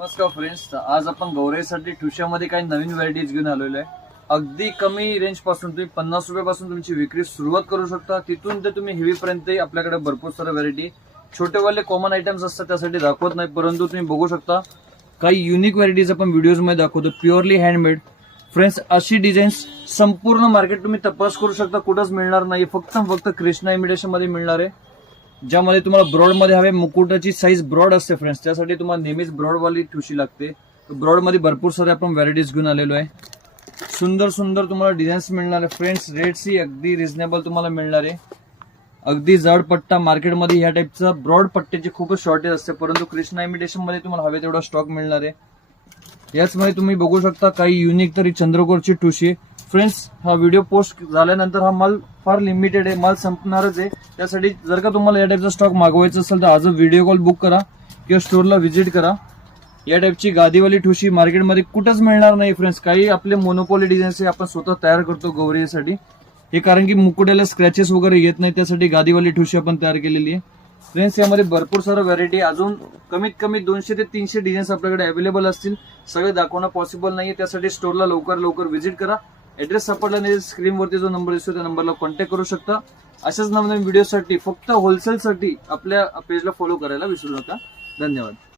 नमस्कार फ्रेंड्स, आज आपण गौराईसाठी ठुश्यामध्ये काही नवीन व्हरायटीज घेऊन आलेलो आहे. अगदी कमी रेंज पासून तुम्ही 50 रुपयापासून तुमची विक्री सुरुवात करू शकता. तिथून ते तुम्ही हेवी पर्यंत आपल्याकडे भरपूर सारे व्हरायटी छोटेवाले कॉमन आयटम्स असतात, त्यासाठी दाखवत नाही, परंतु तुम्ही बघू शकता काही युनिक व्हरायटीज आपण व्हिडिओज मध्ये दाखवतो. प्युअरली हँडमेड फ्रेंड्स, अशी डिझाईन्स संपूर्ण मार्केट तुम्ही तपास करू शकता, कुठंच मिळणार नाही. फक्त कृष्णा इमिटेशन मध्ये मिळणार आहे, ज्यामध्ये तुम्हाला ब्रॉड मध्ये हवे. मुकुटाची साईज ब्रॉड असते फ्रेंड्स, त्यासाठी तुम्हाला नेहमीच ब्रॉड वाली ठुशी लागते. ब्रॉड मध्ये भरपूर सारे आपण व्हरायटीज घेऊन आलेलो आहे. सुंदर सुंदर तुम्हाला डिझाईन्स मिळणार आहे फ्रेंड्स. रेट्सही अगदी रिझनेबल तुम्हाला मिळणार आहे. अगदी जड पट्टा मार्केटमध्ये ह्या टाईपचा ब्रॉड पट्ट्याची खूपच शॉर्टेज असते, परंतु कृष्णा इमिटेशन मध्ये तुम्हाला हवे तेवढा स्टॉक मिळणार आहे. याचमध्ये तुम्ही बघू शकता काही युनिक तरी चंद्रकोरची ठुशी. फ्रेंड्स, हा व्हिडिओ पोस्ट झाल्यानंतर हा माल फार लिमिटेड आहे, माल संपणारच आहे. त्यासाठी जर का तुम्हाला या टाईपचा स्टॉक मागवायचा असेल तर आज व्हिडिओ कॉल बुक करा किंवा स्टोरला व्हिजिट करा. या टाईपची गादीवाली ठुशी मार्केटमध्ये कुठंच मिळणार नाही फ्रेंड्स. काही आपले मोनोपोली डिझाईन्स आपण स्वतः तयार करतो गौरीसाठी. हे कारण की मुकुट्याला स्क्रॅचेस वगैरे येत नाही, त्यासाठी गादीवाली ठुशी आपण तयार केलेली आहे. फ्रेंड्स, यामध्ये भरपूर सारं व्हरायटी, अजून कमीत कमी 200 ते 300 डिझाईन्स आपल्याकडे अवेलेबल असतील. सगळे दाखवणं पॉसिबल नाहीये, त्यासाठी स्टोरला लवकर व्हिजिट करा. ऍड्रेस सापडला नाही, स्क्रीनवरती जो नंबर दिसतो त्या नंबरला कॉन्टॅक्ट करू शकता. अशाच नवीन व्हिडिओसाठी फक्त होलसेलसाठी आपल्या पेजला फॉलो करायला विसरू नका. धन्यवाद.